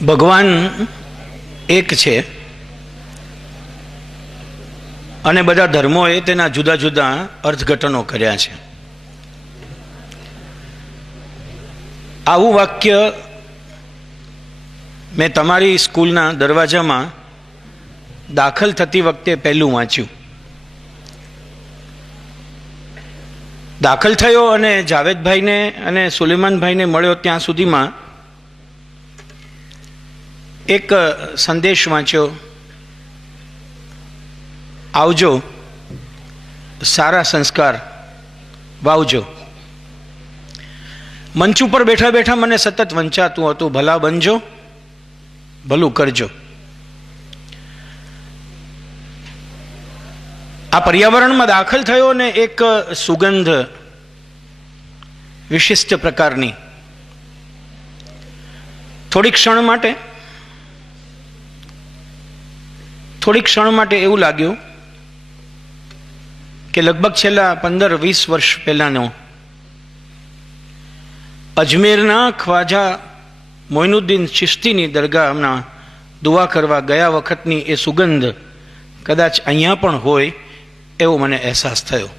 ભગવાન એક છે અને બધા ધર્મોએ તેના જુદા જુદા અર્થઘટનો કર્યા છે. આવું વાક્ય મેં તમારી સ્કૂલના દરવાજામાં દાખલ થતી વખતે પહેલું વાંચ્યું. દાખલ થયો અને જાવેદભાઈને અને સુલેમાનભાઈને મળ્યો ત્યાં સુધીમાં એક સંદેશ વાંચ્યો, આવજો, સારા સંસ્કાર વાવજો. મંચ ઉપર બેઠા બેઠા મને સતત વંચાતું હતું, ભલા બનજો, ભલું કરજો. આ પર્યાવરણમાં દાખલ થયો ને એક સુગંધ વિશિષ્ટ પ્રકારની થોડી ક્ષણ માટે એવું લાગ્યું કે લગભગ છેલ્લા 15-20 વર્ષ પહેલાનો અજમેરના ખ્વાજા મોઇનુદ્દીન ચિશ્તીની દરગાહના દુઆ કરવા ગયા વખતની એ સુગંધ કદાચ અહીંયા પણ હોય એવો મને અહેસાસ થયો.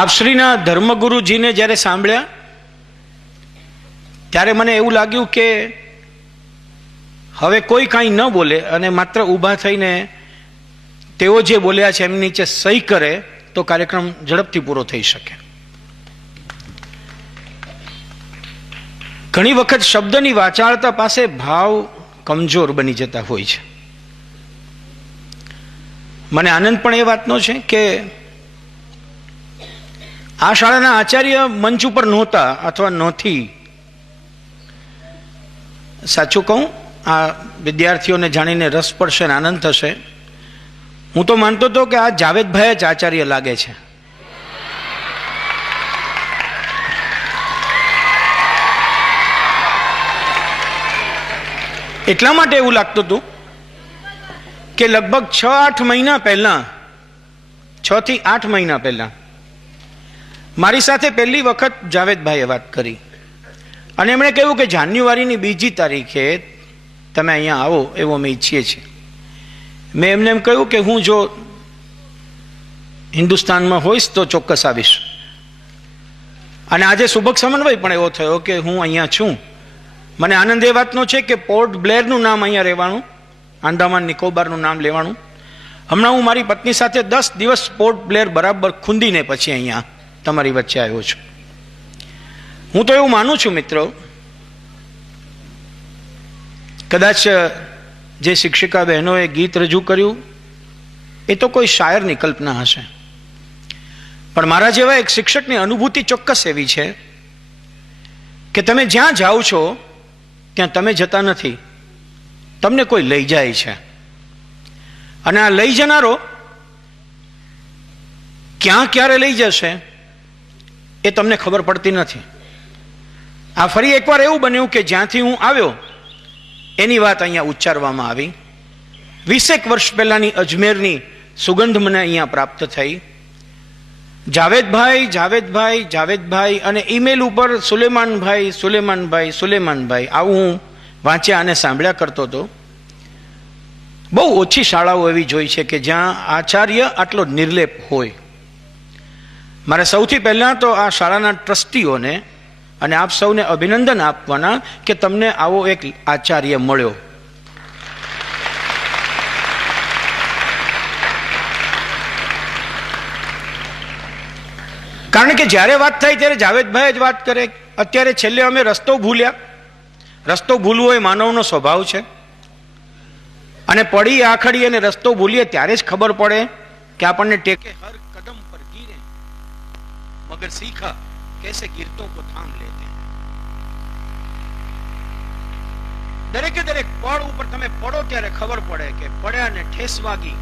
આપશ્રીના ધર્મગુરુજીને જ્યારે સાંભળ્યા ત્યારે મને એવું લાગ્યું કે હવે કોઈ કાંઈ ન બોલે અને માત્ર ઊભા થઈને તેઓ જે બોલ્યા છે એમની નીચે સહી કરે તો કાર્યક્રમ ઝડપથી પૂરો થઈ શકે. ઘણી વખત શબ્દની વાચાળતા પાસે ભાવ કમજોર બની જતા હોય છે. મને આનંદ પણ એ વાતનો છે કે આ શાળાના આચાર્ય મંચ ઉપર નહોતા અથવા નહોતી. સાચું કહું, આ વિદ્યાર્થીઓને જાણીને રસ પડશે અને આનંદ થશે. હું તો માનતો હતો કે આ જાવેદભાઈ જ આચાર્ય લાગે છે. એટલા માટે એવું લાગતું હતું કે લગભગ 6-8 મહિના પહેલા 6 થી 8 મહિના પહેલા મારી સાથે પહેલી વખત જાવેદભાઈએ વાત કરી અને એમણે કહ્યું કે જાન્યુઆરીની 2જી તારીખે તમે અહીંયા આવો એવો અમે ઈચ્છીએ છીએ. મેં એમને એમ કહ્યું કે હું જો હિન્દુસ્તાનમાં હોઈશ તો ચોક્કસ આવીશ. અને આજે સુભગ સમન્વય પણ એવો થયો કે હું અહીંયા છું. મને આનંદ એ વાતનો છે કે પોર્ટ બ્લેરનું નામ અહીંયા રહેવાનું, આંદામાન નિકોબારનું નામ લેવાનું. હમણાં હું મારી પત્ની સાથે 10 દિવસ પોર્ટ બ્લેર બરાબર ખૂંદીને પછી અહીંયા તમારી વચ્ચે આવ્યો છું. હું તો એવું માનું છું મિત્રો, કદાચ જે શિક્ષિકા બહેનોએ ગીત રજૂ કર્યું એ તો કોઈ શાયરની કલ્પના હશે, પણ મારા જેવા એક શિક્ષકની અનુભૂતિ ચોક્કસ એવી છે કે તમે જ્યાં જાઓ છો ત્યાં તમે જતા નથી, તમને કોઈ લઈ જાય છે. અને આ લઈ જનારો ક્યાં ક્યારે લઈ જશે એ તમને ખબર પડતી નથી. આ ફરી એકવાર એવું બન્યું કે જ્યાંથી હું આવ્યો એની વાત અહીંયા ઉચ્ચારવામાં આવી. 20 વર્ષ પહેલાની અજમેરની સુગંધ મને અહીંયા પ્રાપ્ત થઈ. જાવેદભાઈ જાવેદભાઈ જાવેદભાઈ અને ઈમેલ ઉપર સુલેમાનભાઈ સુલેમાનભાઈ સુલેમાનભાઈ આવું હું વાંચ્યા અને સાંભળ્યા કરતો હતો. બહુ ઓછી શાળાઓ એવી જોઈ છે કે જ્યાં આચાર્ય આટલો નિર્લેપ હોય. મારે સૌથી પહેલાં તો આ શાળાના ટ્રસ્ટીઓને અને આપ સૌને અભિનંદન આપવાના કે તમને આવો એક આચાર્ય મળ્યો. કારણ કે જ્યારે વાત થાય ત્યારે જાવેદભાઈ જ વાત કરે. અત્યારે છેલ્લે અમે રસ્તો ભૂલ્યા. રસ્તો ભૂલવો એ માનવનો સ્વભાવ છે અને પડી આખડી અને રસ્તો ભૂલીએ ત્યારે જ ખબર પડે કે આપણને ટેકે હર કદમ પર ગીરે મગર સીખા कैसे गिरतों को थाम लेते हैं. દરેકે દરેક પડ ઉપર તમે પડો ત્યારે ખબર પડે કે પડ્યા ને ઠેસ વાગી.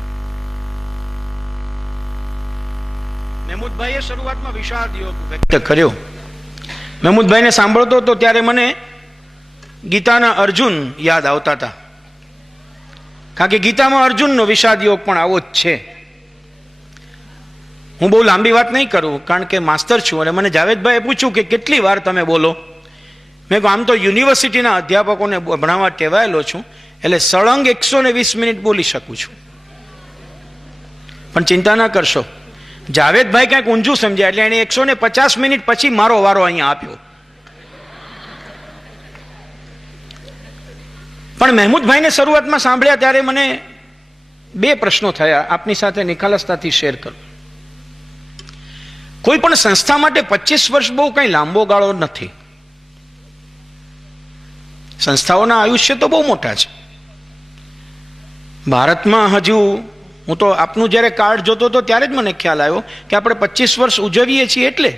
મહેમૂદભાઈએ શરૂઆતમાં વિષાદ યોગ વ્યક્ત કર્યો. મહેમૂદભાઈને સાંભળતો હતો ત્યારે મને ગીતાના અર્જુન યાદ આવતા હતા, કારણ કે ગીતામાં અર્જુનનો વિષાદ યોગ પણ આવો જ છે. હું બહુ લાંબી વાત નહીં કરું, કારણ કે માસ્ટર છું અને મને જાવેદભાઈએ પૂછ્યું કે કેટલી વાર તમે બોલો. મેં કહ્યું આમ તો યુનિવર્સિટીના અધ્યાપકોને ભણાવવા ટેવાયેલો છું, એટલે સળંગ 120 મિનિટ બોલી શકું છું. પણ ચિંતા ના કરશો, જાવેદભાઈ કંઈક ઊંધું સમજ્યા એટલે એને 150 મિનિટ પછી મારો વારો અહીંયા આપ્યો. પણ મહેમૂદભાઈને શરૂઆતમાં સાંભળ્યા ત્યારે મને 2 પ્રશ્નો થયા, આપની સાથે નિખાલસતાથી શેર કરું. કોઈ પણ સંસ્થા માટે 25 વર્ષ બહુ કંઈ લાંબો ગાળો નથી. સંસ્થાઓના આયુષ્ય તો બહુ મોટા છે. ભારતમાં હજુ હું તો આપનું જ્યારે કાર્ડ જોતો હતો ત્યારે જ મને ખ્યાલ આવ્યો કે આપણે 25 વર્ષ ઉજવીએ છીએ એટલે.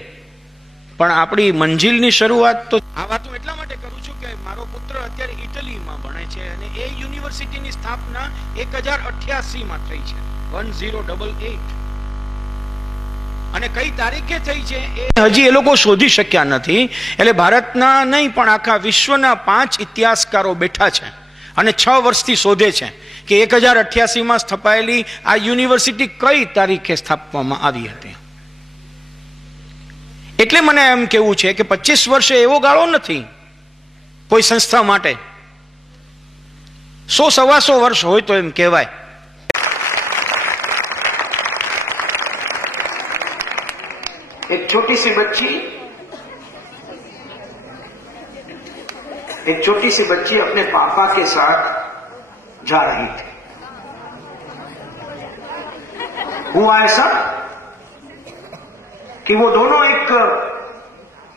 પણ આપણી મંજિલની શરૂઆત તો આ વાત હું એટલા માટે કરું છું કે મારો પુત્ર અત્યારે ઇટલીમાં ભણે છે અને એ યુનિવર્સિટીની સ્થાપના 1088માં થઈ છે, 1088. અને કઈ તારીખે થઈ છે એ હજી એ લોકો શોધી શક્યા નથી. એટલે ભારતના નહીં પણ આખા વિશ્વના 5 ઇતિહાસકારો બેઠા છે અને 6 વર્ષથી શોધે છે કે 1088માં સ્થપાયેલી આ યુનિવર્સિટી કઈ તારીખે સ્થાપવામાં આવી હતી. એટલે મને એમ કહેવું છે કે 25 વર્ષે એવો ગાળો નથી કોઈ સંસ્થા માટે. 100-125 વર્ષ હોય તો એમ કહેવાય. एक छोटी सी बच्ची अपने पापा के साथ जा रही थी. हुआ ऐसा कि वो दोनों एक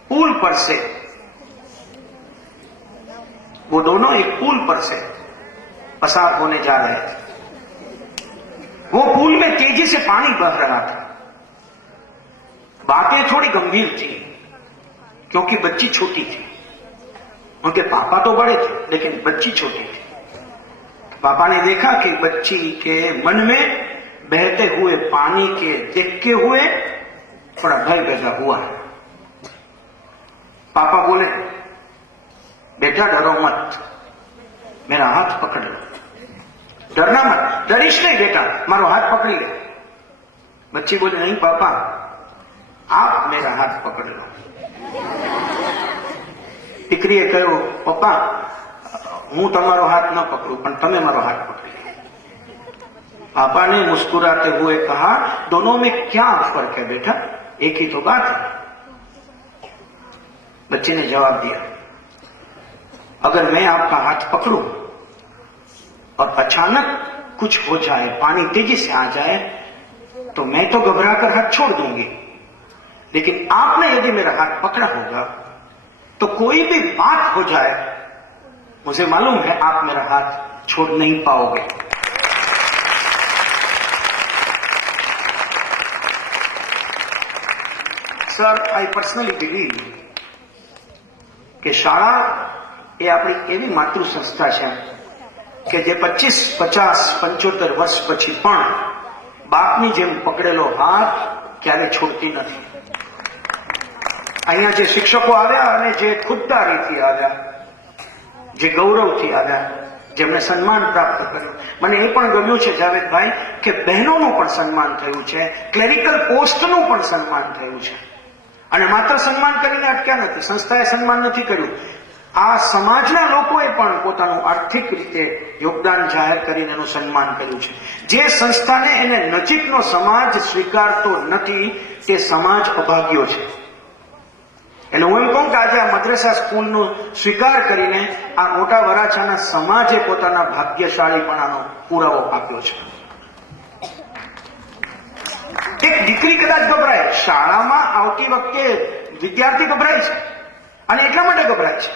पुल पर से पसार होने जा रहे थे. वो पुल में तेजी से पानी बह रहा था. बातें थोड़ी गंभीर थी क्योंकि बच्ची छोटी थी. उनके पापा तो बड़े थे लेकिन बच्ची छोटी थी. पापा ने देखा कि बच्ची के मन में बहते हुए पानी के देखते हुए थोड़ा भय पैदा हुआ. पापा बोले, बेटा डरो मत, मेरा हाथ पकड़ लो. डरना मत, डरीश नहीं बेटा, मारो हाथ पकड़ी ले. बच्ची बोले, नहीं पापा, आप मेरा हाथ पकड़ लो. દીકરીએ કહ્યું, પપ્પા હું તમારો હાથ ન પકડું પણ તમે મારો હાથ પકડી લો. पापा ने मुस्कुराते हुए कहा, दोनों में क्या फर्क है बेटा, एक ही तो बात है. बच्चे ने जवाब दिया, अगर मैं आपका हाथ पकड़ूं और अचानक कुछ हो जाए, पानी तेजी से आ जाए, तो मैं तो घबराकर हाथ छोड़ दूंगी, लेकिन आपने यदि मेरा हाथ पकड़ा होगा तो कोई भी बात हो जाए, मुझे मालूम है आप मेरा हाथ छोड़ नहीं पाओगे. સર, આઈ પર્સનલી બિલીવ કે શાળા એ આપણી એવી માતૃ સંસ્થા છે કે જે 25, 50, 75 વર્ષ પછી પણ બાપની જેમ પકડેલો હાથ ક્યારે છોડતી નથી. અહીંયા જે શિક્ષકો આવ્યા અને જે ખુદદારીથી આવ્યા, જે ગૌરવથી આવ્યા, જેમને સન્માન પ્રાપ્ત કર્યું, મને એ પણ ગમ્યું છે જાવેદભાઈ કે બહેનોનું પણ સન્માન થયું છે, ક્લેરિકલ પોસ્ટનું પણ સન્માન થયું છે. અને માત્ર સન્માન કરીને અટક્યા નથી, સંસ્થાએ સન્માન નથી કર્યું, આ સમાજના લોકોએ પણ પોતાનું આર્થિક રીતે યોગદાન જાહેર કરીને એનું સન્માન કર્યું છે. જે સંસ્થાને એને નજીકનો સમાજ સ્વીકારતો નથી તે સમાજ અભાગ્યો છે. એટલે હું એમ કહું કે આજે આ મદ્રેસા સ્કૂલનો સ્વીકાર કરીને આ મોટા વરાછાના સમાજે પોતાના ભાગ્યશાળીપણાનો પુરાવો આપ્યો છે. એક દીકરી કદાચ ગભરાય, શાળામાં આવતી વખતે વિદ્યાર્થી ગભરાય છે અને એટલા માટે ગભરાય છે.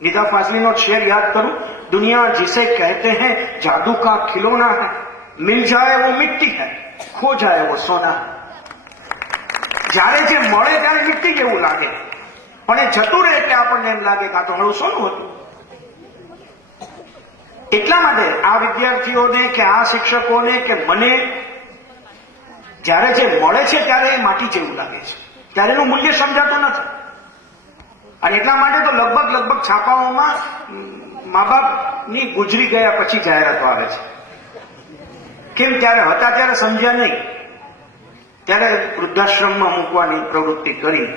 निदा फाजली नो शेर याद करूं, दुनिया जिसे कहते हैं जादू का खिलौना है, मिल जाए वो मिट्टी है, खो जाए वो सोना है. જ્યારે જે મળે ત્યારે મિટ્ટી જેવું લાગે, પણ એ જતું રહે એટલે આપણને એમ લાગે કે આ તો હળું સોનું હતું. એટલા માટે આ વિદ્યાર્થીઓને કે આ શિક્ષકોને કે મને જ્યારે જે મળે છે ત્યારે એ માટી જેવું લાગે છે, ત્યારે એનું મૂલ્ય સમજાતું નથી. અને એટલા માટે તો લગભગ છાપાઓમાં મા બાપની ગુજરી ગયા પછી જાહેરાતો આવે છે. કેમ? ત્યારે હતા ત્યારે સમજ્યા નહીં, ત્યારે વૃદ્ધાશ્રમમાં મૂકવાની પ્રવૃત્તિ કરી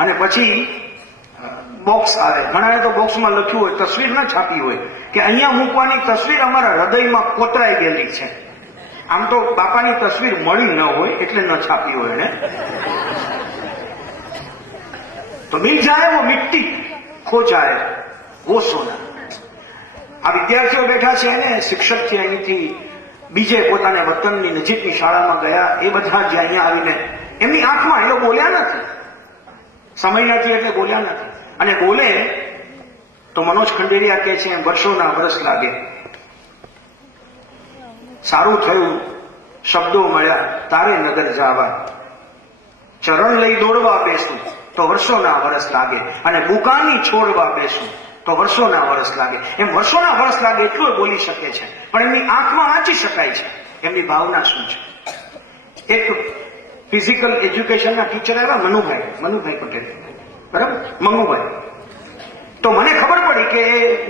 અને પછી બોક્સ આવે. ઘણાએ તો બોક્સમાં લખ્યું હોય, તસવીર ન છાપી હોય કે અહીંયા મૂકવાની તસવીર અમારા હૃદયમાં કોતરાઈ ગયેલી છે. આમ તો બાપાની તસવીર મળી ન હોય એટલે ન છાપી હોય એને. તો મિલ જાય વો મિટ્ટી, ખો જાય વો સોના. આ વિદ્યાર્થીઓ બેઠા છે ને, શિક્ષકથી અહીંથી બીજે પોતાને વતનની નજીકની શાળામાં ગયા, એ બધા જે અહીંયા આવીને એમની આંખમાં એ બોલ્યા નથી, સમય નથી એટલે બોલ્યા નથી. અને બોલે તો મનોજ ખંડેરિયા કહે છે એમ વર્ષોના વર્ષ લાગે. સારું થયું શબ્દો મળ્યા તારે નગર જાવા, ચરણ લઈ દોડવા બેસું તો વર્ષોના વર્ષ લાગે, અને બુકાની છોડવા બેસું તો વર્ષોના વર્ષ લાગે. એમ વર્ષોના વર્ષ લાગે એટલું બોલી શકે છે, પણ એમની આંખમાં વાંચી શકાય છે એમની ભાવના શું છે. એક ફિઝિકલ એજ્યુકેશનના ટીચર આવ્યા, મનુભાઈ પટેલ, બરાબર, મંગુભાઈ. તો મને ખબર પડી કે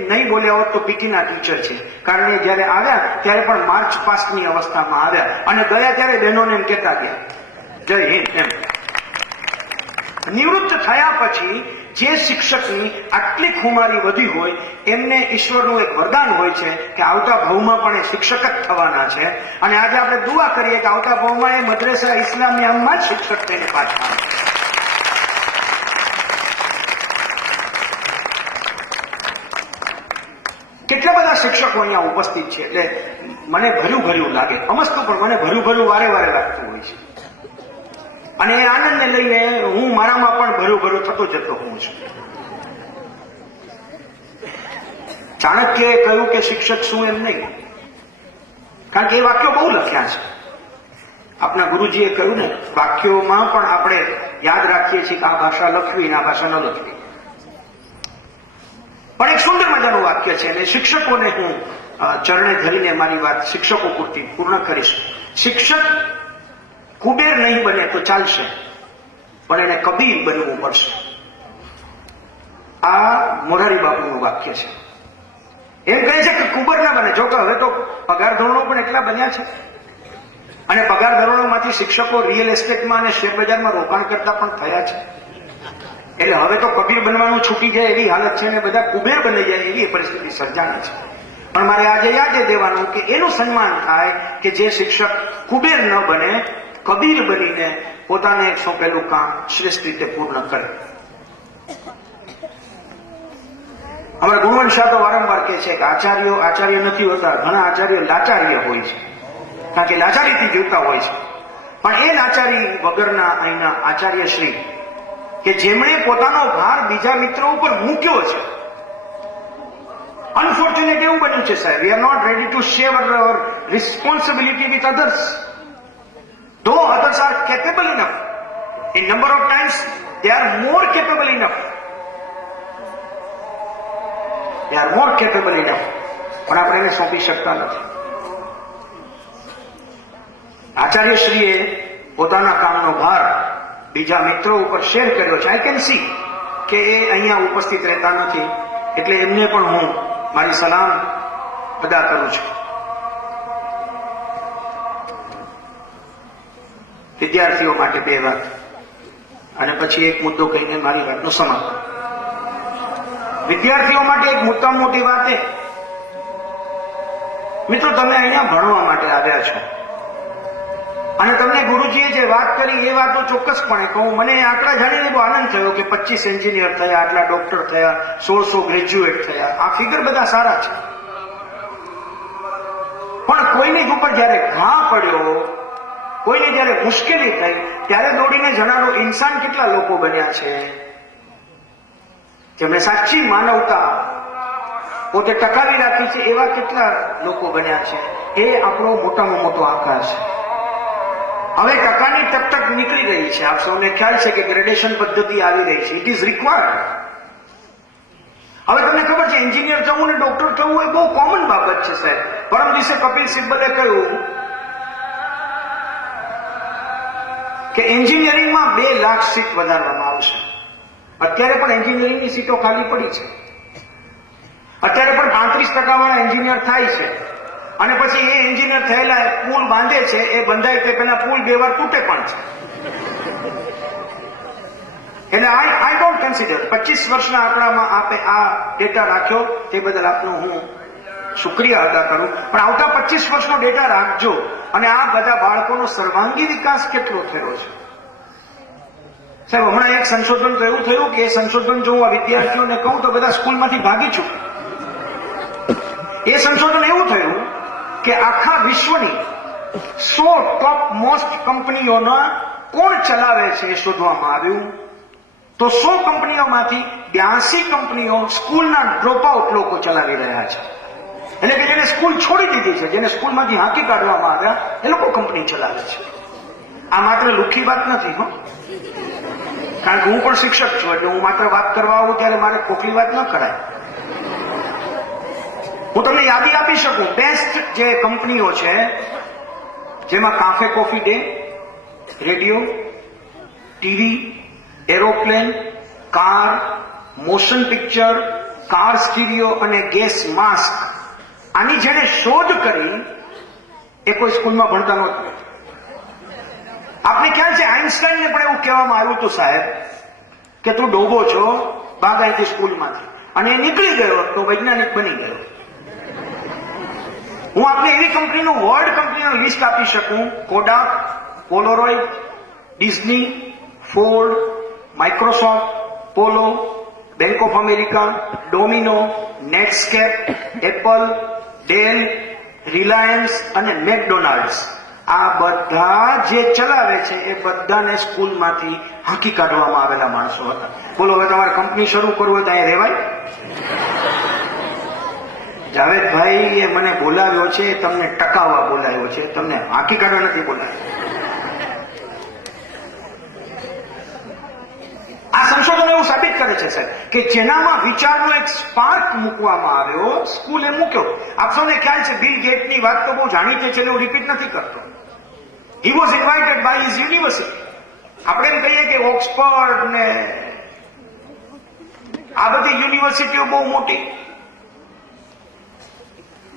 નહીં બોલ્યા હોત તો પીટીના ટીચર છે, કારણ કે જયારે આવ્યા ત્યારે પણ માર્ચ પાસ્ટની અવસ્થામાં આવ્યા, અને ગયા ત્યારે બહેનોને એમ કહેતા ગયા જય હિન્દ એમ. નિવૃત્ત થયા પછી જે શિક્ષકની આટલી ખુમારી વધી હોય એમને ઈશ્વરનું એક વરદાન હોય છે કે આવતા ભવમાં પણ એ શિક્ષક જ થવાના છે. અને આજે આપણે દુઆ કરીએ કે આવતા ભવમાં એ મદ્રેસા ઇસ્લામિયામાં જ શિક્ષક થઈને પાછા. કેટલા બધા શિક્ષકો અહીંયા ઉપસ્થિત છે એટલે મને ભર્યું લાગે, સમજતું પણ મને ભર્યું વારે લાગતું હોય છે. અને એ આનંદને લઈને હું મારામાં પણ ભર્યું થતો જતો હોઉં છું. ચાણક્યએ કહ્યું કે શિક્ષક શું એમ નહીં, કારણ કે એ વાક્યો બહુ લખ્યા છે. આપણા ગુરુજીએ કહ્યું ને, વાક્યોમાં પણ આપણે યાદ રાખીએ છીએ કે આ ભાષા લખવી અને આ ભાષા ન લખવી. પણ એક સુંદર મજાનું વાક્ય છે, અને શિક્ષકોને હું ચરણે ધરીને મારી વાત શિક્ષકો પૂરતી પૂર્ણ કરીશ. શિક્ષક કુબેર નહીં બને તો ચાલશે, પણ એને કબીર બનવું પડશે. આ મોરારી બાપુનું વાક્ય છે. એમ કહે છે કે કુબેર ના બને. જો કે હવે તો પગાર ધોરણો પણ એટલા બન્યા છે, અને પગાર ધોરણોમાંથી શિક્ષકો રિયલ એસ્ટેટમાં અને શેર બજારમાં રોકાણ કરતા પણ થયા છે. એટલે હવે તો કબીર બનવાનું છૂટી જાય એવી હાલત છે, અને બધા કુબેર બની જાય એવી પરિસ્થિતિ સર્જાણી છે. પણ મારે આજે યાદ દેવાનું કે એનું સન્માન થાય કે જે શિક્ષક કુબેર ન બને, કબીર બનીને પોતાને સોંપેલું કામ શ્રેષ્ઠ રીતે પૂર્ણ કરે. અમારા ગુણવંત શાહ તો વારંવાર કહે છે કે આચાર્ય નથી હોતા, ઘણા આચાર્ય લાચાર્ય હોય છે, કારણ કે લાચારીથી જીવતા હોય છે. પણ એ લાચારી વગરના અહીંના આચાર્ય શ્રી કે જેમણે પોતાનો ભાર બીજા મિત્રો ઉપર મૂક્યો છે. અનફોર્ચ્યુનેટ એવું બન્યું છે સાહેબ, we are not ready to share our responsibility with others. Though others are capable enough, in number of times they are more capable enough. They are more capable enough. પણ આપણે એને સોંપી શકતા નથી. આચાર્યશ્રીએ પોતાના કામનો ભાર બીજા મિત્રો ઉપર શેર કર્યો છે. આઈ કેન સી કે એ અહીંયા ઉપસ્થિત રહેતા નથી, એટલે એમને પણ હું મારી સલામ અદા કરું છું. વિદ્યાર્થીઓ માટે બે વાત અને પછી એક મુદ્દો કહીને મારી વાતનું સમાપન. વિદ્યાર્થીઓ માટે એક મોટામાં મોટી વાત એ, મિત્રો તમે અહીંયા ભણવા માટે આવ્યા છો, અને તમને ગુરુજીએ જે વાત કરી એ વાતો ચોક્કસપણે કહું, મને આંકડા જાણીને બહુ આનંદ થયો કે 25 એન્જિનિયર થયા, આટલા ડોક્ટર થયા, 1600 ગ્રેજ્યુએટ થયા. આ ફિગર બધા સારા છે, પણ કોઈની ઉપર જયારે ઘા પડ્યો, કોઈને જયારે મુશ્કેલી થઈ, ત્યારે દોડીને જનારો ઇન્સાન કેટલા લોકો બન્યા છે, જેમણે સાચી માનવતા પોતે ટકાવી રાખી છે, એવા કેટલા લોકો બન્યા છે. એ આપણો મોટામાં મોટો આકાર છે. હવે ટકાની ટકટક નીકળી રહી છે. આપ સૌને ખ્યાલ છે કે ગ્રેડેશન પદ્ધતિ આવી રહી છે. It is required. હવે તમને ખબર છે, એન્જિનિયર થવું ને ડોક્ટર થવું એ બહુ કોમન બાબત છે સાહેબ. પરમ દિવસે કપિલ સિબ્બલે કહ્યું કે એન્જિનિયરિંગમાં 2 લાખ સીટ વધારવામાં આવશે. અત્યારે પણ એન્જિનિયરિંગની સીટો ખાલી પડી છે. અત્યારે પણ 35% વાળા એન્જિનિયર થાય છે. અને પછી એ એન્જિનિયર થયેલા પુલ બાંધે છે, એ બંધાય તે પેલા પુલ 2 વાર તૂટે પણ છે. એટલે આઈ ડોન્ટ કન્સિડર 25 વર્ષના આંકડામાં આપે આ ડેટા રાખ્યો તે બદલ આપનો હું શુક્રિયા અદા કરું. પણ આવતા 25 વર્ષનો ડેટા રાખજો અને આ બધા બાળકોનો સર્વાંગી વિકાસ કેટલો થયો છે. સાહેબ, હમણાં એક સંશોધન તો એવું થયું કે એ સંશોધન જો હું આ વિદ્યાર્થીઓને કહું તો બધા સ્કૂલમાંથી ભાગી ચૂકે. એ સંશોધન એવું થયું કે આખા વિશ્વની 100 ટોપ મોસ્ટ કંપનીઓના કોણ ચલાવે છે એ શોધવામાં આવ્યું. તો 100 કંપનીઓમાંથી 82 કંપનીઓ સ્કૂલના ડ્રોપ આઉટ લોકો ચલાવી રહ્યા છે. એટલે કે જેને સ્કૂલ છોડી દીધી છે, જેને સ્કૂલમાંથી હાંકી કાઢવામાં આવ્યા, એ લોકો કંપની ચલાવે છે. આ માત્ર લુખી વાત નથી, કારણ કે હું પણ શિક્ષક છું, એટલે હું માત્ર વાત કરવા આવું ત્યારે મારે ખોખલી વાત ન કરાય. હું તમને યાદી આપી શકું બેસ્ટ જે કંપનીઓ છે, જેમાં cafe coffee day, radio, TV, aeroplane, car, motion picture, car stereo અને ગેસ માસ્ક, આની જેને શોધ કરી એ કોઈ સ્કૂલમાં ભણતા નહોતું. આપને ખ્યાલ છે આઇન્સ્ટાઈનને પણ એવું કહેવામાં આવ્યું હતું, સાહેબ કે તું ડોબો છો, ભાગ અહીંથી સ્કૂલમાંથી, અને એ નીકળી ગયો તો વૈજ્ઞાનિક બની ગયો. હું આપને એવી કંપનીનું વર્લ્ડ કંપનીનું લિસ્ટ આપી શકું: Kodak, Polaroid, Disney, Ford, Microsoft, Polo, Bank of America, Domino, Netscape, Apple, Dell, Reliance અને મેકડોનાલ્ડ્સ. આ બધા જે ચલાવે છે એ બધાને સ્કૂલમાંથી હાંકી કાઢવામાં આવેલા માણસો હતા. બોલો, હવે તમારે કંપની શરૂ કરવું હોય તો અહીંયા રહેવાય? જાવેદભાઈ એ મને બોલાવ્યો છે, તમને ટકાવવા બોલાવ્યો છે, તમને હાંકી કાઢવા નથી બોલાવ્યો. આ સંશોધન એવું સાબિત કરે છે, સાહેબ, કે જેનામાં વિચારનો એક સ્પાર્ક મૂકવામાં આવ્યો, સ્કૂલે મૂક્યો. આપ સૌને ખ્યાલ છે બિલ ગેટની વાત તો બહુ જાણીતી છે, હું રિપીટ નથી કરતો. He was invited by his university. આપણે એમ કહીએ કે ઓક્સફર્ડ ને આ બધી યુનિવર્સિટીઓ બહુ મોટી,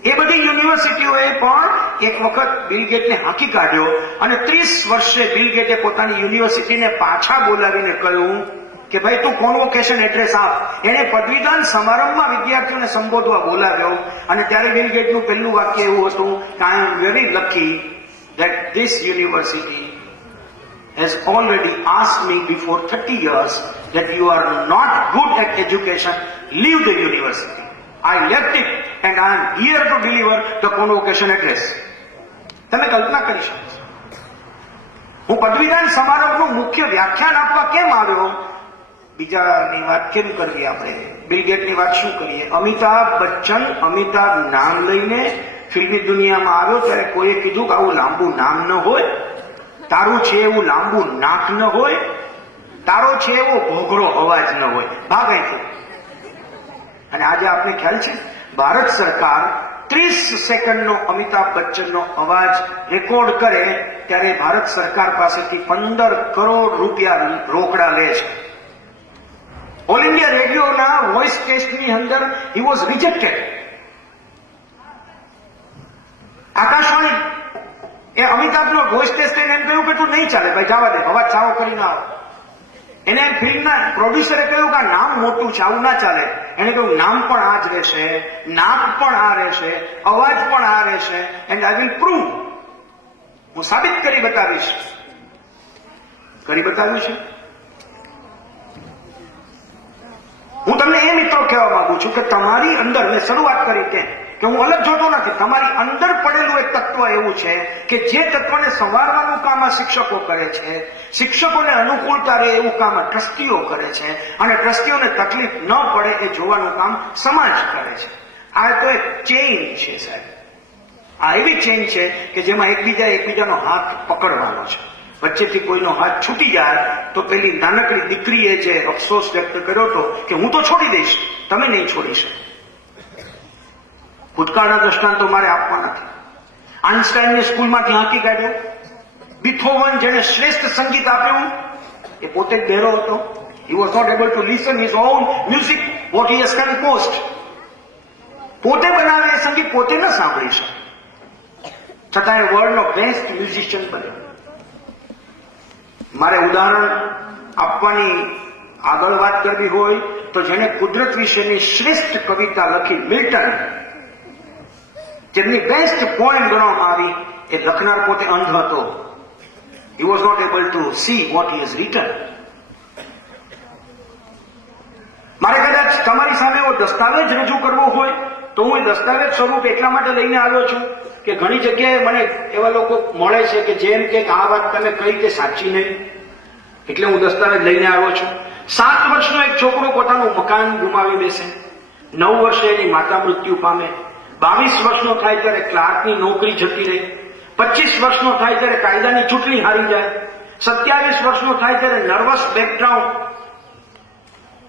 એ બધી યુનિવર્સિટીઓએ પણ એક વખત બિલ ગેટને હાંકી કાઢ્યો અને 30 વર્ષે બિલ ગેટે પોતાની યુનિવર્સિટીને પાછા બોલાવીને કહ્યું કે ભાઈ તું કોન્વોકેશન એડ્રેસ આપ. એને પદવીદાન સમારંભમાં વિદ્યાર્થીઓને સંબોધવા બોલાવ્યો અને ત્યારે બિલ ગેટનું પહેલું વાક્ય એવું હતું કે I am very lucky that this university has already asked me before 30 years that you are not good at education, leave the university. I left it and I am here to deliver the convocation address. તમે કલ્પના કરી શકો છો, હું પદવીદાન સમારોહનું મુખ્ય વ્યાખ્યાન આપવા કેમ આવ્યો? બીજાની વાત કેમ કરવી આપણે? બિલ ગેટની વાત શું કરીએ? અમિતાભ બચ્ચન, અમિતાભ નામ લઈને ફિલ્મી દુનિયામાં આવ્યો ત્યારે કોઈએ કીધું કે આવું લાંબુ નામ ન હોય, તારું છે એવું લાંબુ નાક ન હોય, તારો છે એવો ઘોઘરો અવાજ ન હોય, ભાગ અહીંથી. અને આજે આપને ખ્યાલ છે ભારત સરકાર 30 સેકન્ડનો અમિતાભ બચ્ચનનો અવાજ રેકોર્ડ કરે ત્યારે ભારત સરકાર પાસેથી 15 કરોડ રૂપિયા રોકડા લે છે. ઓલ ઇન્ડિયા રેડિયોના વોઇસ ટેસ્ટની અંદર હી વોઝ રિજેક્ટેડ. આકાશવાણી એ અમિતાભનો વોઇસ ટેસ્ટ એને એમ કહ્યું કે તું નહીં ચાલે ભાઈ, જવા દે, અવાજ છાવો કરીને આવો. એને ફિલ્મના પ્રોડ્યુસરે કહ્યું કે આ નામ મોટું છે, આવું ના ચાલે. એને કહ્યું નામ પણ આ જ રહેશે, નાક પણ આ રહેશે, અવાજ પણ આ રહેશે, એન્ડ આઈ વિલ પ્રૂવ, હું સાબિત કરી બતાવીશ. કરી બતાવ્યું છે. હું તમને એ મિત્રો કહેવા માંગુ છું કે તમારી અંદર, મેં શરૂઆત કરી કે હું અલગ જોતો નથી, તમારી અંદર પડેલું એક તત્વ એવું છે કે જે તત્વને સંવારવાનું કામ આ શિક્ષકો કરે છે, શિક્ષકોને અનુકૂળતા રહે એવું કામ ટ્રસ્ટીઓ કરે છે, અને ટ્રસ્ટીઓને તકલીફ ન પડે એ જોવાનું કામ સમાજ કરે છે. આ તો એક ચેઇન છે, સાહેબ. આ એવી ચેઇન છે કે જેમાં એકબીજાનો હાથ પકડવાનો છે. વચ્ચેથી કોઈનો હાથ છૂટી જાય તો પેલી નાનકડી દીકરીએ જે અફસોસ વ્યક્ત કર્યો હતો કે હું તો છોડી દઈશ, તમે નહીં છોડી શકો. ભૂતકાળના દ્રષ્ટાંતો મારે આપવા નથી. આઇન્સ્ટાઈનને સ્કૂલમાંથી હાંકી કાઢ્યો. બીથોવન, જેને શ્રેષ્ઠ સંગીત આપ્યું, એ પોતે જ બહેરો હતો. He was not able to listen his own music, what he has composed. પોતે બનાવે એ સંગીત પોતે ન સાંભળી શકે. છતાં એ વર્લ્ડનો બેસ્ટ મ્યુઝિશિયન બન્યો. મારે ઉદાહરણ આપવાની આગળ વાત કરવી હોય તો જેને કુદરત વિશેની શ્રેષ્ઠ કવિતા લખી મિલ્ટન, જેમની બેસ્ટ પોએમ ગણવામાં આવી, એ લખનાર પોતે અંધ હતો. He was not able to see what he has written. મારે કદાચ તમારી સામે એવો દસ્તાવેજ રજૂ કરવો હોય તો હું એ દસ્તાવેજ સ્વરૂપ એટલા માટે લઈને આવ્યો છું કે ઘણી જગ્યાએ મને એવા લોકો મળે છે કે જેમ કે આ વાત તમે કઈ તે સાચી નહીં, એટલે હું દસ્તાવેજ લઈને આવ્યો છું. 7 વર્ષનો એક છોકરો પોતાનું મકાન ગુમાવી બેસે, 9 વર્ષે એની માતા મૃત્યુ પામે, 22 વર્ષનો થાય ત્યારે ક્લાર્કની નોકરી જતી રહે, 25 વર્ષનો થાય ત્યારે કાયદાની ચૂંટણી હારી જાય, 27 વર્ષનો થાય ત્યારે નર્વસ બ્રેકડાઉન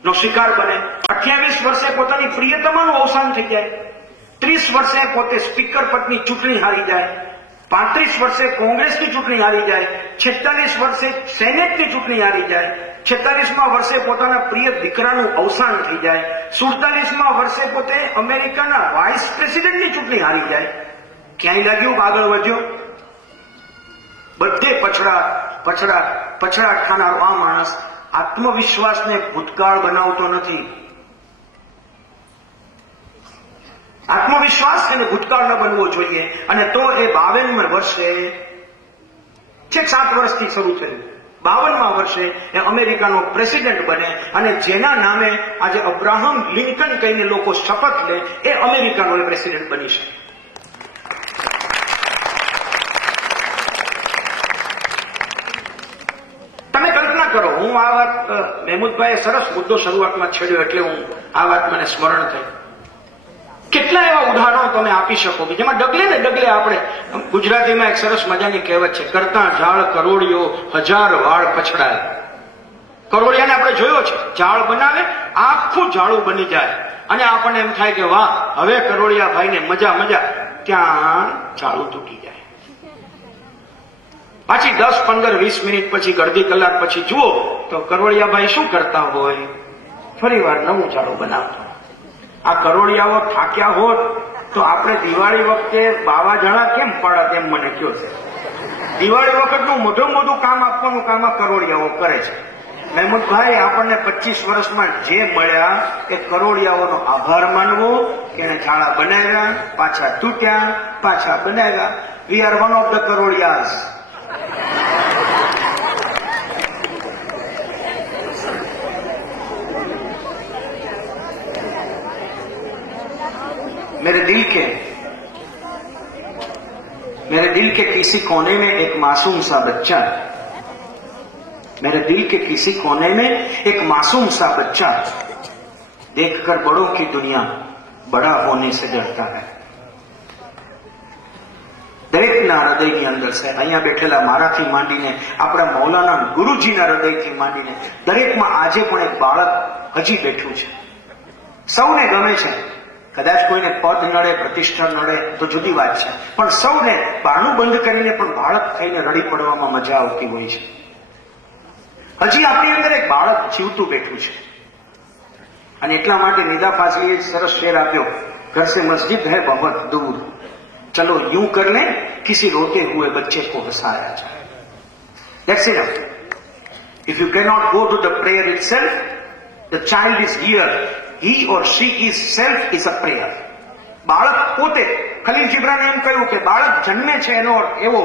નો શિકાર બને, 28 વર્ષે પોતાની પ્રિયતમાનું અવસાન થઈ જાય, 30 વર્ષે પોતે સ્પીકર પદની ચૂંટણી હારી જાય, 35 વર્ષે કોંગ્રેસની ચૂંટણી હારી જાય, 46 વર્ષે સેનેટની ચૂંટણી હારી જાય, 46મા વર્ષે પોતાના પ્રિય દીકરાનું અવસાન થઈ જાય, 47મા વર્ષે પોતે અમેરિકાના વાઇસ પ્રેસિડેન્ટની ચૂંટણી હારી જાય. ક્યાંય લાગ્યું આગળ વધ્યો? બધે પછડાટ ખાનારો આ માણસ આત્મવિશ્વાસને ભૂતકાળ બનાવતો નથી. આત્મવિશ્વાસ એને ભૂતકાળ ન બનવો જોઈએ. અને તો એ 52મા વર્ષે, છેક 7 વર્ષથી શરૂ થયું, 52મા વર્ષે એ અમેરિકાનો પ્રેસિડેન્ટ બને અને જેના નામે આજે અબ્રાહમ લિંકન કહીને લોકો શપથ લે, એ અમેરિકાનો એ પ્રેસિડેન્ટ બની છે. તમે કલ્પના કરો, હું આ વાત, મહેમૂદભાઈએ સરસ મુદ્દો શરૂઆતમાં છેડ્યો એટલે હું આ વાત મને સ્મરણ થઈ. કેટલા એવા ઉદાહરણો તમે આપી શકો કે જેમાં ડગલે ને ડગલે આપણે, ગુજરાતીમાં એક સરસ મજાની કહેવત છે, કરતા ઝાડ કરોડિયો 1000 વાળ પછડાય. કરોડિયાને આપણે જોયો છે, ઝાડ બનાવે, આખું ઝાડું બની જાય અને આપણને એમ થાય કે વાહ, હવે કરોડિયા ભાઈને મજા, ત્યાં ઝાડું તૂટી જાય. પાછી 10, 15, 20 મિનિટ પછી, અડધી કલાક પછી જુઓ તો કરોડિયાભાઈ શું કરતા હોય? ફરી વાર નવું ઝાડું બનાવતા. આ કરોડિયાઓ થાક્યા હોત તો આપણે દિવાળી વખતે વાવાઝોડા કેમ પડત એમ મને કયો છે. દિવાળી વખતનું મોટું કામ આપવાનું કામ આ કરોડિયાઓ કરે છે. મહેમૂદભાઈ, આપણને 25 વર્ષમાં જે મળ્યા એ કરોડિયાઓનો આભાર માનવો કે એને ઝાડા બનાવ્યા, પાછા તૂટ્યા, પાછા બનાવ્યા. We are one of the કરોડિયાઝ. मेरे दिल के किसी कोने में एक मासूम सा बच्चा, मेरे दिल के किसी कोने में एक मासूम सा बच्चा देखकर बड़ों की दुनिया बड़ा होने से डरता है. દરેકના હૃદયની અંદર છે, અહીંયા બેઠેલા મારાથી માંડીને આપણા મૌલાના ગુરુજીના હૃદયથી માંડીને દરેકમાં આજે પણ એક બાળક હજી બેઠું છે. સૌને ગમે છે. કદાચ કોઈને પદ નડે, પ્રતિષ્ઠા નડે તો જુદી વાત છે, પણ સૌને બારણું બંધ કરીને પણ બાળક થઈને રડી પડવામાં મજા આવતી હોય છે. હજી આપણી અંદર એક બાળક જીવતું બેઠું છે. અને એટલા માટે નિદા ફાઝલીએ સરસ શેર આપ્યો, ઘર સે મસ્જિદ હૈ બહુત દૂર, ચલો यूं कर ले किसी रोते हुए बच्चे को हंसाया जाए. That's enough. If you cannot go to the prayer itself, the child is here. He or she is self is a prayer. બાળક પોતે, ખલીલ જીબ્રાને એમ કહ્યું કે બાળક જન્મે છે એનો એવો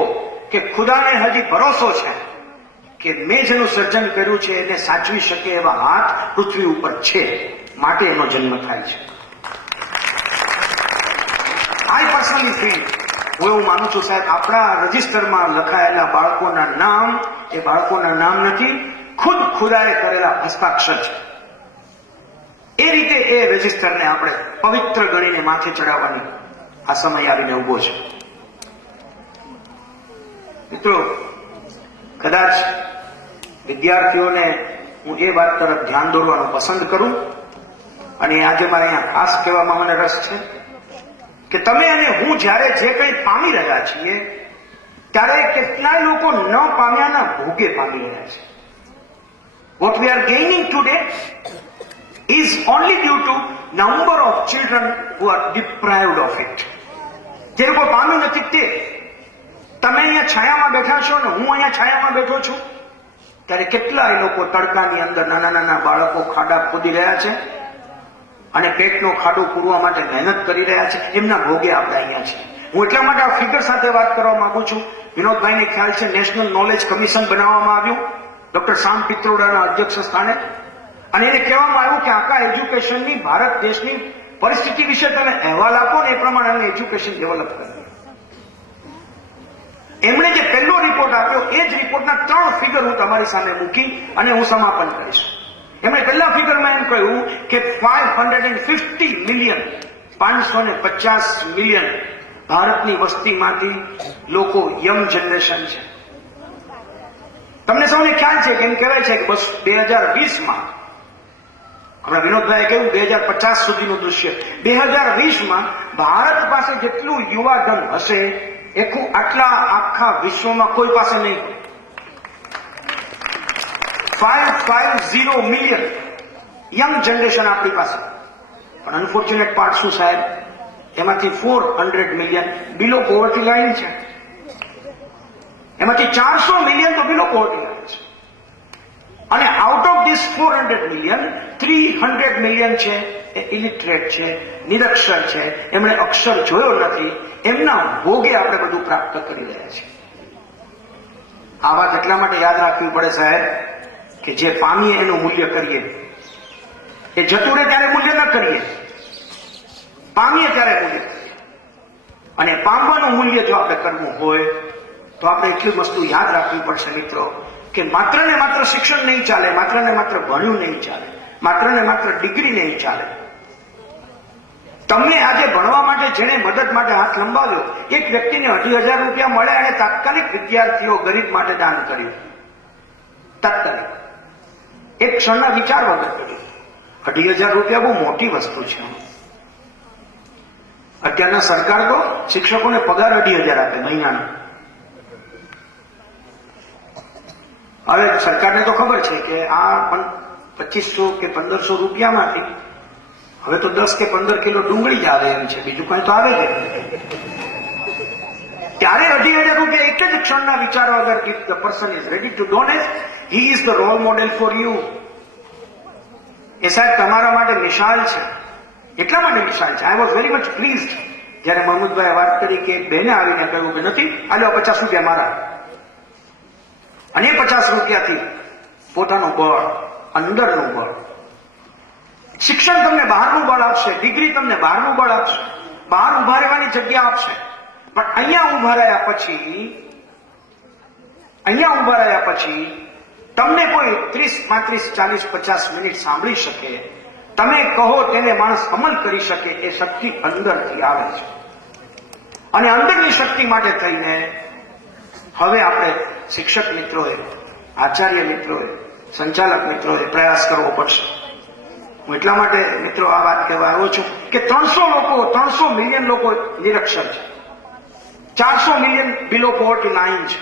કે ખુદાને હજી ભરોસો છે કે મેં જેનું સર્જન કર્યું છે એને સાચવી શકે એવા હાથ પૃથ્વી ઉપર છે, માટે એનો જન્મ થાય છે. આઈ પર્સનલી ફીલ, હું એવું માનું છું સાહેબ, આપણા રજિસ્ટરમાં લખાયેલા બાળકોના નામ એ બાળકોના નામ નથી, ખુદ ખુદાએ કરેલા હસ્તાક્ષર છે. એ રીતે એ રજિસ્ટરને આપણે પવિત્ર ગણીને માથે ચડાવવાની આ સમય આવીને ઉભો છે. મિત્રો, કદાચ વિદ્યાર્થીઓને હું એ વાત તરફ ધ્યાન દોરવાનું પસંદ કરું, અને આજે મારે અહીંયા ખાસ કહેવામાં મને રસ છે કે તમે અને હું જ્યારે જે કંઈ પામી રહ્યા છીએ ત્યારે કેટલાય લોકો ન પામ્યાના ભોગે પામી રહ્યા છે. What we are gaining today is only due to number of children who are deprived of it. જે લોકો પામી નથી તે તમે અહીંયા છાયામાં બેઠા છો ને હું અહીંયા છાયામાં બેઠો છું, ત્યારે કેટલાય લોકો તડકાની અંદર નાના નાના બાળકો ખાડા ખોદી રહ્યા છે અને પેટનો ખાડો પૂરવા માટે મહેનત કરી રહ્યા છે. એમના ભોગે આપણે અહીંયા છે. હું એટલા માટે આ ફિગર સાથે વાત કરવા માંગુ છું. વિનોદભાઈને ખ્યાલ છે નેશનલ નોલેજ કમિશન બનાવવામાં આવ્યું ડોક્ટર શામ પિત્રોડાના અધ્યક્ષ સ્થાને, અને એને કહેવામાં આવ્યું કે આખા એજ્યુકેશનની ભારત દેશની પરિસ્થિતિ વિશે તમે અહેવાલ આપો ને એ પ્રમાણે એજ્યુકેશન ડેવલપ કરે. એમણે જે પહેલો રિપોર્ટ આપ્યો એ જ રિપોર્ટના 3 ફિગર હું તમારી સામે મૂકી અને હું સમાપન કરીશ. એમણે પહેલા ફિગરમાં એમ કહ્યું કે 550 મિલિયન 550 મિલિયન ભારતની વસ્તીમાંથી લોકો યંગ જનરેશન છે. તમને સૌને ખ્યાલ છે કે એમ કહેવાય છે કે બસ 2020માં, હમણાં વિનોદભાઈએ કહ્યું 2050 સુધીનું દૃશ્ય, 2020માં ભારત પાસે જેટલું યુવાધન હશે એટલું આખા વિશ્વમાં કોઈ પાસે નહીં હોય. 550 મિલિયન યંગ જનરેશન આપણી પાસે. પણ અનફોર્ચ્યુનેટ પાર્ટ શું સાહેબ, એમાંથી 400 મિલિયન બિલો પોવર્ટી લાઈન છે, એમાંથી 400 મિલિયન તો બિલો પોવર્ટી લાઈન છે. અને out of this 400 million 300 million છે એ ઇલિટરેટ છે, નિરક્ષર છે, એમણે અક્ષર જોયો નથી, એમના ભોગે આપણે બધું પ્રાપ્ત કરી રહ્યા છીએ. આ વાત એટલા માટે યાદ રાખવી પડે સાહેબ કે જે પામીએ એનું મૂલ્ય કરીએ, એ જતું રહે ત્યારે મૂલ્ય ન કરીએ, પામીએ ત્યારે મૂલ્ય કરીએ. અને પામવાનું મૂલ્ય જો આપણે કરવું હોય તો આપણે એટલી વસ્તુ યાદ રાખવી પડશે મિત્રો કે માત્ર ને માત્ર શિક્ષણ નહીં ચાલે, માત્ર ને માત્ર ભણ્યું નહીં ચાલે, માત્ર ને માત્ર ડિગ્રી નહીં ચાલે. તમને આજે ભણવા માટે જેને મદદ માટે હાથ લંબાવ્યો, એક વ્યક્તિને 2,500 રૂપિયા મળ્યા અને તાત્કાલિક વિદ્યાર્થીઓ ગરીબ માટે દાન કર્યું. તાત્કાલિક એક ક્ષણના વિચાર વગર કર્યું. 2,500 રૂપિયા બહુ મોટી વસ્તુ છે. અત્યારના સરકાર તો શિક્ષકોને પગાર 2,500 આપે મહિનાનો. હવે સરકારને તો ખબર છે કે આ 2,500 કે 1,500 રૂપિયામાંથી હવે તો 10 કે 15 કિલો ડુંગળી જ આવે એમ છે, બીજું કઈ તો આવે જ નહીં. ત્યારે 2,500 રૂપિયા એક જ ક્ષણના વિચાર વગર, if the person is ready to donate, he is the role model for you. એ સાહેબ તમારા માટે મિસાલ છે. એટલા માટે મિસાલ છે. I was very much pleased જયારે મહમૂદભાઈ વાત કરી કે બેને આવીને કહ્યું કે નથી આલ્યો 50 રૂપિયા મારા, અને 50 રૂપિયાથી પોતાનું બળ, અંદરનું બળ. શિક્ષણ તમને બહારનું બળ આપશે, ડિગ્રી તમને બહારનું બળ આપશે, બહાર ઉભા રહેવાની જગ્યા આપશે. પણ અહીંયા ઉભા રહ્યા પછી તમને કોઈ 30, 35, 40, 50 મિનિટ સાંભળી શકે, તમે કહો તેને માણસ અમલ કરી શકે, એ શક્તિ અંદરથી આવે છે. અને અંદરની શક્તિ માટે થઈને હવે આપણે શિક્ષક મિત્રોએ, આચાર્ય મિત્રોએ, સંચાલક મિત્રોએ પ્રયાસ કરવો પડશે. હું એટલા માટે મિત્રો આ વાત કહેવા આવ્યો છું કે 300 મિલિયન લોકો નિરક્ષર છે, 400 મિલિયન બિલો પોવર્ટી લાઈન છે,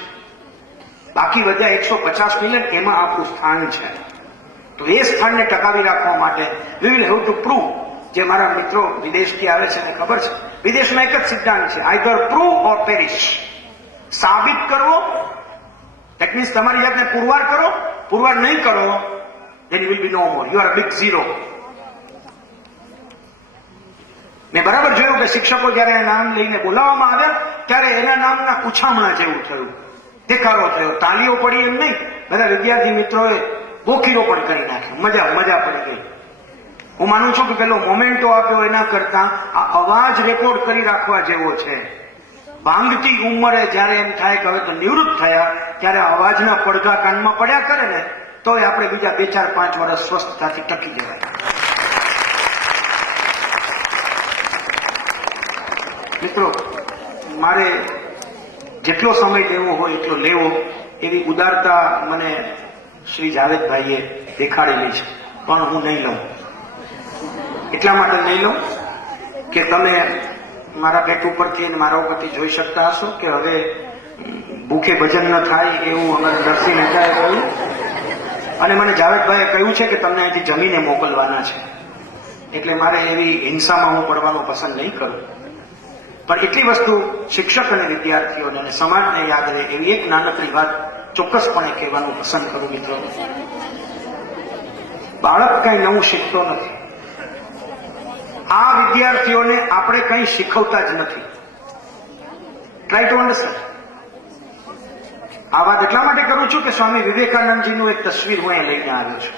બાકી બધા 150 મિલિયન, એમાં આપણું સ્થાન છે. તો એ સ્થાનને ટકાવી રાખવા માટે we will have to prove. જે મારા મિત્રો વિદેશથી આવે છે એને ખબર છે, વિદેશમાં એક જ સિદ્ધાંત છે, આઈધર પ્રૂવ ઓર પેરિશ. સાબિત કરવો, દેટ મીન્સ તમારી જાતને પુરવાર કરો, પુરવાર નહીં કરો, then you will be no more. You are a big zero. મેં બરાબર જોયું કે શિક્ષકો જયારે નામ લઈને બોલાવવામાં આવ્યા ત્યારે એના નામના ઉછામણા જેવું થયું, દેખાડો થયો, તાલીઓ પડી એમ નહીં, બધા વિદ્યાર્થી મિત્રોએ ગોખીરો પણ કરી નાખ્યો, મજા પડી ગઈ. હું માનું છું કે પેલો મોમેન્ટો આપ્યો એના કરતા આ અવાજ રેકોર્ડ કરી રાખવા જેવો છે. ભાંગતી ઉંમરે જયારે એમ થાય કે હવે તો નિવૃત્ત થયા, ત્યારે અવાજના પડઘા કાનમાં પડ્યા કરે ને તોય આપણે બીજા 2, 4, 5 વર્ષ સ્વસ્થતાથી ટકી જવાય. મિત્રો, મારે જેટલો સમય દેવો હોય એટલો લેવો એવી ઉદારતા મને શ્રી જાવેદભાઈએ દેખાડેલી છે, પણ હું નહીં લઉં. એટલા માટે નહીં લઉં કે તમે મારા પેટ ઉપરથી અને મારા ઉપરથી જોઈ શકતા હશો કે હવે ભૂખે ભજન ન થાય એવું અમારે નરસિંહ મહેતાએ કહ્યું, અને મને જાવેદભાઈએ કહ્યું છે કે તમને અહીંથી જમીને મોકલવાના છે. એટલે મારે એવી હિંસામાં હું પડવાનું પસંદ નહીં કરું. પણ એટલી વસ્તુ શિક્ષક અને વિદ્યાર્થીઓને અને સમાજને યાદ રહે એવી એક નાનકડી વાત ચોક્કસપણે કહેવાનું પસંદ કરું મિત્રો. બાળક કઈ નવું શીખતો નથી. આ વિદ્યાર્થીઓને આપણે કંઈ શીખવતા જ નથી. Try to understand. આ વાત એટલા માટે કરું છું કે સ્વામી વિવેકાનંદજીનું એક તસવીર હું અહીંયા લઈને આવ્યો છું.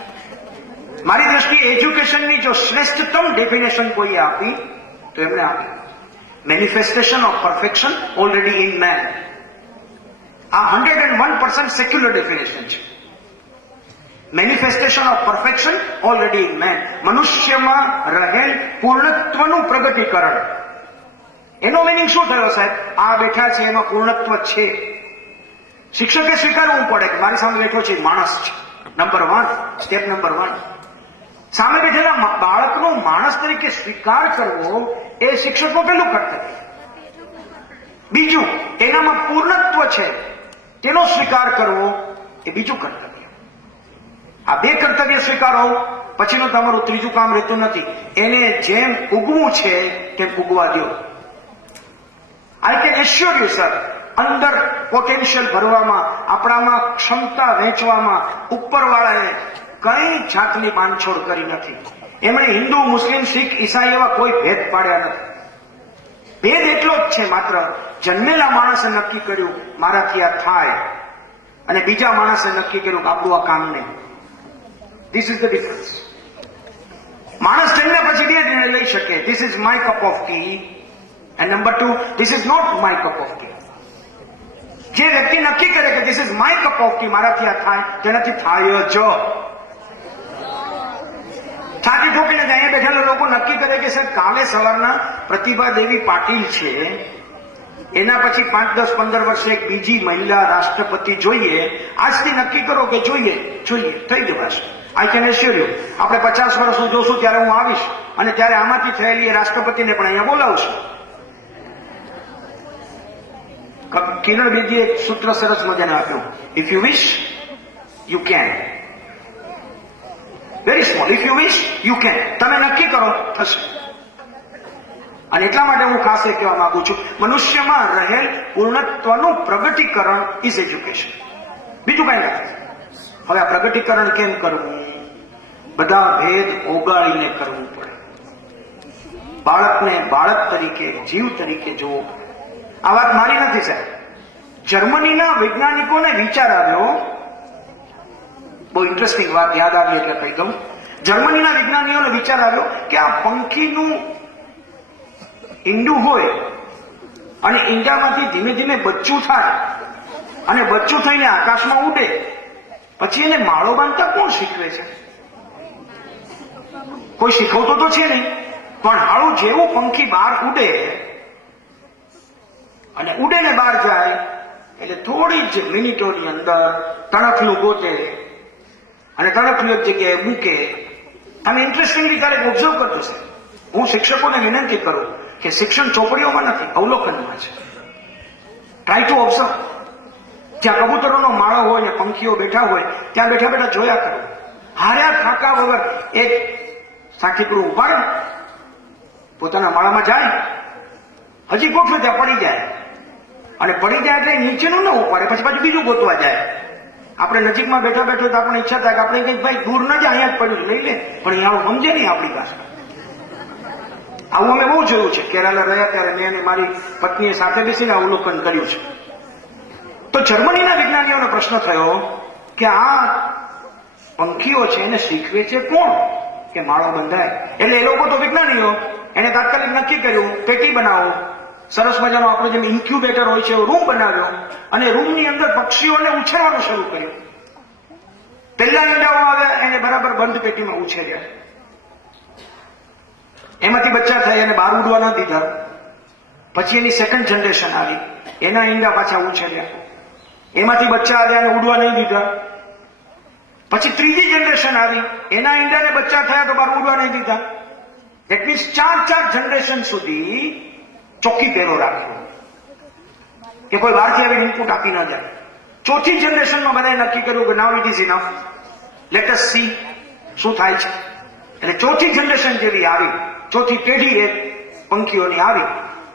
મારી દ્રષ્ટિએ એજ્યુકેશનની જો શ્રેષ્ઠતમ ડેફિનેશન કોઈએ આપી તો એમણે આપી manifestation of perfection already in man. આ 101% સેક્યુલર ડેફિનેશન છે. Manifestation of perfection already in man. મનુષ્યમાં રહેલ પૂર્ણત્વનું પ્રગટીકરણ. એનો મિનિંગ શું થયો સાહેબ? આ બેઠા છે એમાં પૂર્ણત્વ છે. શિક્ષકે સ્વીકારવું પડે કે મારી સામે બેઠો છે માણસ છે. Number 1, step number 1. સામે બેઠેલા બાળકનો માણસ તરીકે સ્વીકાર કરવો એ શિક્ષકનું પહેલું કર્તવ્ય. બીજું, એનામાં પૂર્ણત્વ છે તેનો સ્વીકાર કરવો એ બીજું કર્તવ્ય. આ બે કર્તવ્ય સ્વીકારો પછીનું તમારું ત્રીજું કામ રહેતું નથી. એને જેમ ઉગવું છે તેમ ઉગવા દો. I can assure you sir, અંદર પોટેન્શિયલ ભરવામાં, આપણામાં ક્ષમતા વેચવામાં ઉપરવાળાએ કઈ જાતની બાંધછોડ કરી નથી. એમણે હિન્દુ, મુસ્લિમ, શીખ, ઈસાઈ એવા કોઈ ભેદ પાડ્યા નથી. ભેદ એટલો જ છે માત્ર જન્મેલા માણસે નક્કી કર્યું મારાથી આ થાય, અને બીજા માણસે નક્કી કર્યું કે આપણું આ કામ નહીં. This is the difference. માણસ જન્મે પછી બે નિર્ણય લઈ શકે, this is my cup of tea, and number 2, this is not my cup of tea. જે વ્યક્તિ નક્કી કરે કે this is my cup of tea, મારાથી આ થાય, તેનાથી થાય જ. છાતી ઠોકીને અહીંયા બેઠેલા લોકો નક્કી કરે કે સાહેબ કાલે સવારના પ્રતિભા દેવી પાટીલ છે, એના પછી 5, 10, 15 વર્ષે એક બીજી મહિલા રાષ્ટ્રપતિ જોઈએ, આજથી નક્કી કરો કે જોઈએ થઈ જવાશે. આઈ કેન એશ્યોર યુ, આપણે 50 વર્ષ જોશું ત્યારે હું આવીશ અને ત્યારે આમાંથી થયેલી રાષ્ટ્રપતિને પણ અહીંયા બોલાવશું. કિરણ બેદીએ એક સૂત્ર સરસ મજાને આપ્યું, if you wish you can. Very small, if you wish you can. તમે નક્કી કરો થશે. અને એટલા માટે હું ખાસ એ કહેવા માંગુ છું, મનુષ્યમાં રહેલ પૂર્ણત્વનું પ્રગટીકરણ ઇઝ એજ્યુકેશન. બીજું કઈ નથી. હવે આ પ્રગટીકરણ કેમ કરવું? બધા ભેદ ઓગાળીને કરવું પડે. બાળકને બાળક તરીકે, જીવ તરીકે જોવો. આ વાત મારી નથી સાહેબ. જર્મનીના વૈજ્ઞાનિકોને વિચાર આવ્યો, બહુ ઇન્ટરેસ્ટિંગ વાત યાદ આવી એટલે કહી દઉં. જર્મનીના વિજ્ઞાનીઓને વિચાર આવ્યો કે આ પંખીનું ઈંડું હોય અને ઈંડામાંથી ધીમે ધીમે બચ્ચું થાય અને બચ્ચું થઈને આકાશમાં ઉડે, પછી એને માળો બાંધતા કોણ શીખવે છે? કોઈ શીખવતો તો છે નહીં, પણ હાળું જેવું પંખી બહાર ઉડે અને ઉડે ને બહાર જાય એટલે થોડી જ મિનિટોની અંદર તણખનું ગોતે અને તણખનું એક જગ્યાએ મૂકે. અને ઇન્ટરેસ્ટિંગલી ક્યારેક ઓબ્ઝર્વ કરતો છે. હું શિક્ષકોને વિનંતી કરું કે શિક્ષણ ચોપડીઓમાં નથી, અવલોકનમાં છે. Try to observe. જ્યાં કબૂતરોનો માળો હોય ને પંખીઓ બેઠા હોય ત્યાં બેઠા બેઠા જોયા કરો. હાર્યા થાકા વગર એક સાઠીકડું ઉપાડે, પોતાના માળામાં જાય, હજી ગોઠવે ત્યાં પડી જાય અને પડી જાય એટલે નીચેનું ન ઉપાડે, પછી પાછું બીજું ગોતવા જાય. આપણે નજીકમાં બેઠા બેઠો તો આપણે ઈચ્છા થાય કે આપણે કંઈક ભાઈ દૂર ન જાય, અહીંયા જ પડ્યું લઈ લે, પણ અહીંયા સમજે નહીં આપણી પાસે. આવું અમે બહુ જોયું છે. કેરાલા રહ્યા ત્યારે મેં અને મારી પત્નીએ સાથે બેસીને અવલોકન કર્યું છે. તો જર્મનીના વિજ્ઞાનીઓનો પ્રશ્ન થયો કે આ પંખીઓ છે એને શીખવે છે કોણ કે માળો બંધાય? એટલે એ લોકો તો વિજ્ઞાનીઓ એને તાત્કાલિક નક્કી કર્યું, પેટી બનાવો, સરસ મજાનો આપણે જેમ ઇન્ક્યુબેટર હોય છે એવો રૂમ બનાવ્યો અને રૂમની અંદર પક્ષીઓને ઉછેરવાનું શરૂ કર્યું. પહેલા ઈંડાઓ આવ્યા એને બરાબર બંધ પેટીમાં ઉછેર્યા, એમાંથી બચ્ચા થઈ અને બહાર ઉડવા ન દીધા. પછી એની સેકન્ડ જનરેશન આવી, એના ઈંડા પાછા ઉછેર્યા, એમાંથી બચ્ચા આવ્યા અને ઉડવા નહીં દીધા. પછી ત્રીજી જનરેશન આવી, એના ઈંડાને બચ્ચા થયા તો બહાર ઉડવા નહીં દીધા. એટ મીન્સ 4 જનરેશન સુધી ચોખ્ખી પહેરો રાખ્યો કે કોઈ બહારથી આવીને ઇનપુટ આપી ન જાય. ચોથી જનરેશનમાં બધાએ નક્કી કર્યું કે now it is enough, let us see શું થાય છે. એટલે ચોથી જનરેશન જેવી આવી, ચોથી પેઢી એક પંખીઓની આવી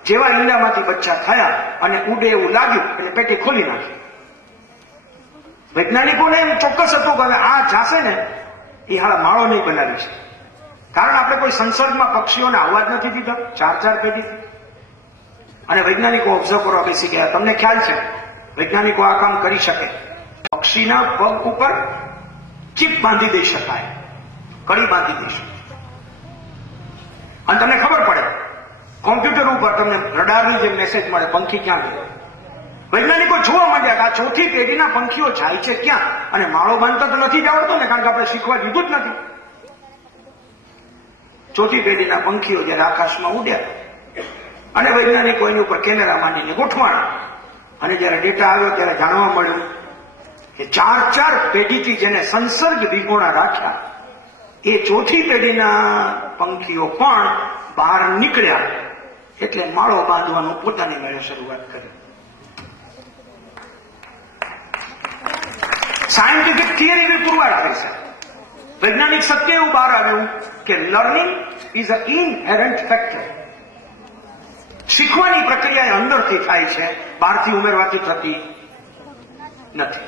જેવા ઈંડામાંથી બચ્ચા થયા અને ઉડે એવું લાગ્યું એટલે પેટી ખોલી નાખી. વૈજ્ઞાનિકોને એમ ચોક્કસ હતું કે આ જાશે ને એ હાલ માળો નહીં બનાવી છે, કારણ આપણે કોઈ સંસર્ગમાં પક્ષીઓને આવવા જ નથી દીધા 4 પેઢીથી. અને વૈજ્ઞાનિકો ઓબ્ઝર્વ કરવા બેસી ગયા. તમને ખ્યાલ છે વૈજ્ઞાનિકો આ કામ કરી શકે. પક્ષીના પગ ઉપર ચીપ બાંધી દઈ શકાય, કડી બાંધી દઈ શકાય, અને તમને ખબર પડે કોમ્પ્યુટર ઉપર તમને રડારની જે મેસેજ મળે પંખી ક્યાં ગયો. વૈજ્ઞાનિકો જોવા માંડ્યા કે આ ચોથી પેઢીના પંખીઓ જાય છે ક્યાં, અને માળો બાંધતા તો નથી જ આવડતો ને, કારણ કે આપણે શીખવા દીધું જ નથી. ચોથી પેઢીના પંખીઓ જયારે આકાશમાં ઉડ્યા અને વૈજ્ઞાનિકો એની ઉપર કેમેરા માંડીને ગોઠવાણા, અને જયારે ડેટા આવ્યો ત્યારે જાણવા મળ્યું કે 4 પેઢીથી જેને સંસર્ગ વિહોણા રાખ્યા એ ચોથી પેઢીના પંખીઓ પણ બહાર નીકળ્યા, એટલે માળો બાંધવાનું પોતાની મેળે શરૂઆત કરી. સાયન્ટિફિક થિયરી બી પુરવાર થઈ છે. વૈજ્ઞાનિક સત્ય એવું બહાર આવ્યું કે લર્નિંગ ઇઝ અ ઇનહેરન્ટ ફેક્ટર. શીખવાની પ્રક્રિયા એ અંદરથી થાય છે, બહારથી ઉમેરવાથી થતી નથી.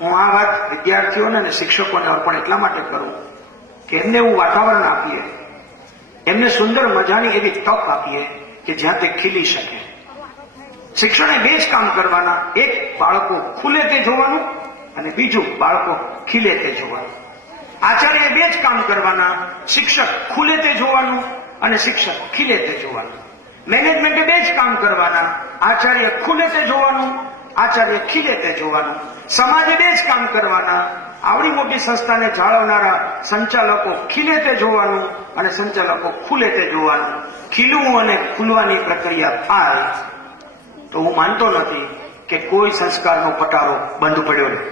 હું આ વાત વિદ્યાર્થીઓને અને શિક્ષકોને અર્પણ એટલા માટે કરું કે એમને એવું વાતાવરણ આપીએ, એમને સુંદર મજાની એવી તક આપીએ કે જ્યાં તે ખીલી શકે. શિક્ષણે 2 જ કામ કરવાના, એક બાળકો ખુલે તે જોવાનું અને બીજું બાળકો ખીલે તે જોવાનું. આચાર્ય 2 જ કામ કરવાના, શિક્ષક ખુલે તે જોવાનું અને શિક્ષક ખીલે તે જોવાનું. મેનેજમેન્ટે 2 જ કામ કરવાના, આચાર્ય ખુલે તે જોવાનું, આચાર્ય ખીલે તે જોવાનું. સમાજે 2 જ કામ કરવાના, આવડી મોટી સંસ્થાને જાળવનારા સંચાલકો ખીલે તે જોવાનું અને સંચાલકો ખુલે તે જોવાનું. ખીલવું અને ખુલવાની પ્રક્રિયા થાય તો હું માનતો નથી કે કોઈ સંસ્કારનો પટારો બંધ પડ્યો નહીં.